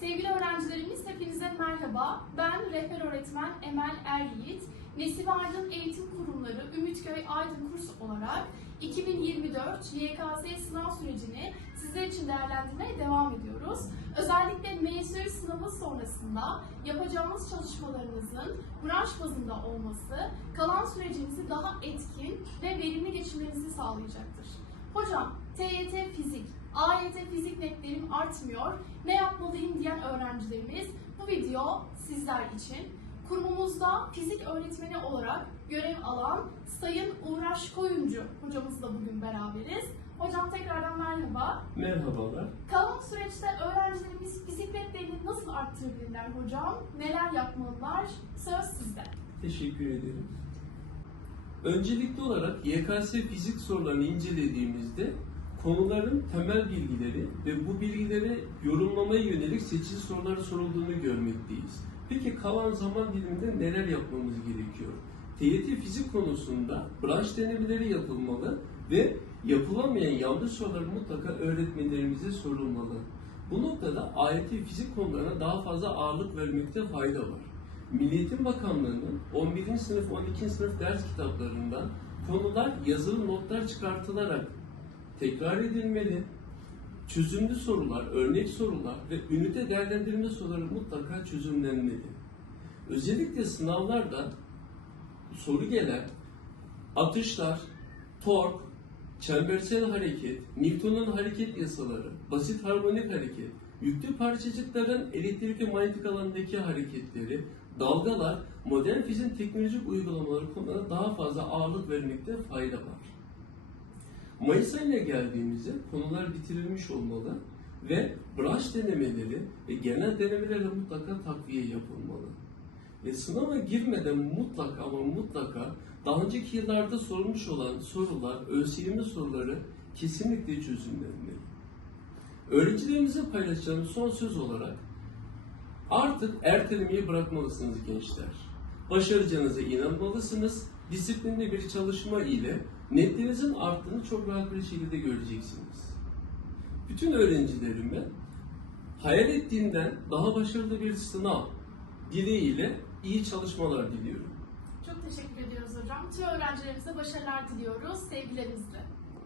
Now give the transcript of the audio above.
Sevgili öğrencilerimiz hepinize merhaba. Ben rehber öğretmen Emel Er Yiğit. Nesibe Aydın Eğitim Kurumları Ümitköy Aydın Kurs olarak 2024 YKS sınav sürecini sizler için değerlendirmeye devam ediyoruz. Özellikle mecbur sınavı sonrasında yapacağımız çalışmalarınızın branş bazında olması kalan sürecinizi daha etkin ve verimli geçirmenizi sağlayacaktır. Hocam, TYT fizik, AYT fizik netlerim artmıyor, ne yapmalıyım diyen öğrencilerimiz bu video sizler için. Kurumumuzda fizik öğretmeni olarak görev alan Sayın Uğraş Koyuncu hocamızla bugün beraberiz. Hocam tekrardan merhaba. Merhabalar. Kalan süreçte öğrencilerimiz fizik netlerini nasıl arttırabilirler hocam? Neler yapmalılar? Söz sizde. Teşekkür ederim. Öncelikli olarak YKS fizik sorularını incelediğimizde konuların temel bilgileri ve bu bilgileri yorumlamaya yönelik seçili sorular sorulduğunu görmekteyiz. Peki kalan zaman diliminde neler yapmamız gerekiyor? TYT fizik konusunda branş denemeleri yapılmalı ve yapılamayan yanlış sorular mutlaka öğretmenlerimize sorulmalı. Bu noktada AYT fizik konularına daha fazla ağırlık vermekte fayda var. Milli Eğitim Bakanlığı'nın 11. sınıf 12. sınıf ders kitaplarından konular yazılı notlar çıkartılarak tekrar edilmeli. Çözümlü sorular, örnek sorular ve ünite değerlendirme soruları mutlaka çözümlenmeli. Özellikle sınavlarda soru gelen atışlar, tork, çembersel hareket, Newton'un hareket yasaları, basit harmonik hareket, yüklü parçacıkların elektrik ve manyetik alandaki hareketleri, dalgalar, modern fiziğin teknolojik uygulamaları konularına daha fazla ağırlık vermekte fayda var. Mayıs ayına geldiğimizde konular bitirilmiş olmalı ve branş denemeleri ve genel denemelerle mutlaka takviye yapılmalı. Ve sınava girmeden mutlaka ama mutlaka daha önceki yıllarda sorulmuş olan sorular, ÖSYM soruları kesinlikle çözümlenmeli. Öğrencilerimizin paylaşacağım son söz olarak artık ertelemeyi bırakmalısınız gençler. Başaracağınıza inanmalısınız. Disiplinli bir çalışma ile netlerinizin arttığını çok rahat bir şekilde göreceksiniz. Bütün öğrencilerime hayal ettiğinden daha başarılı bir sınav dileğiyle iyi çalışmalar diliyorum. Çok teşekkür ediyoruz hocam. Tüm öğrencilerimize başarılar diliyoruz. Sevgilerimizle.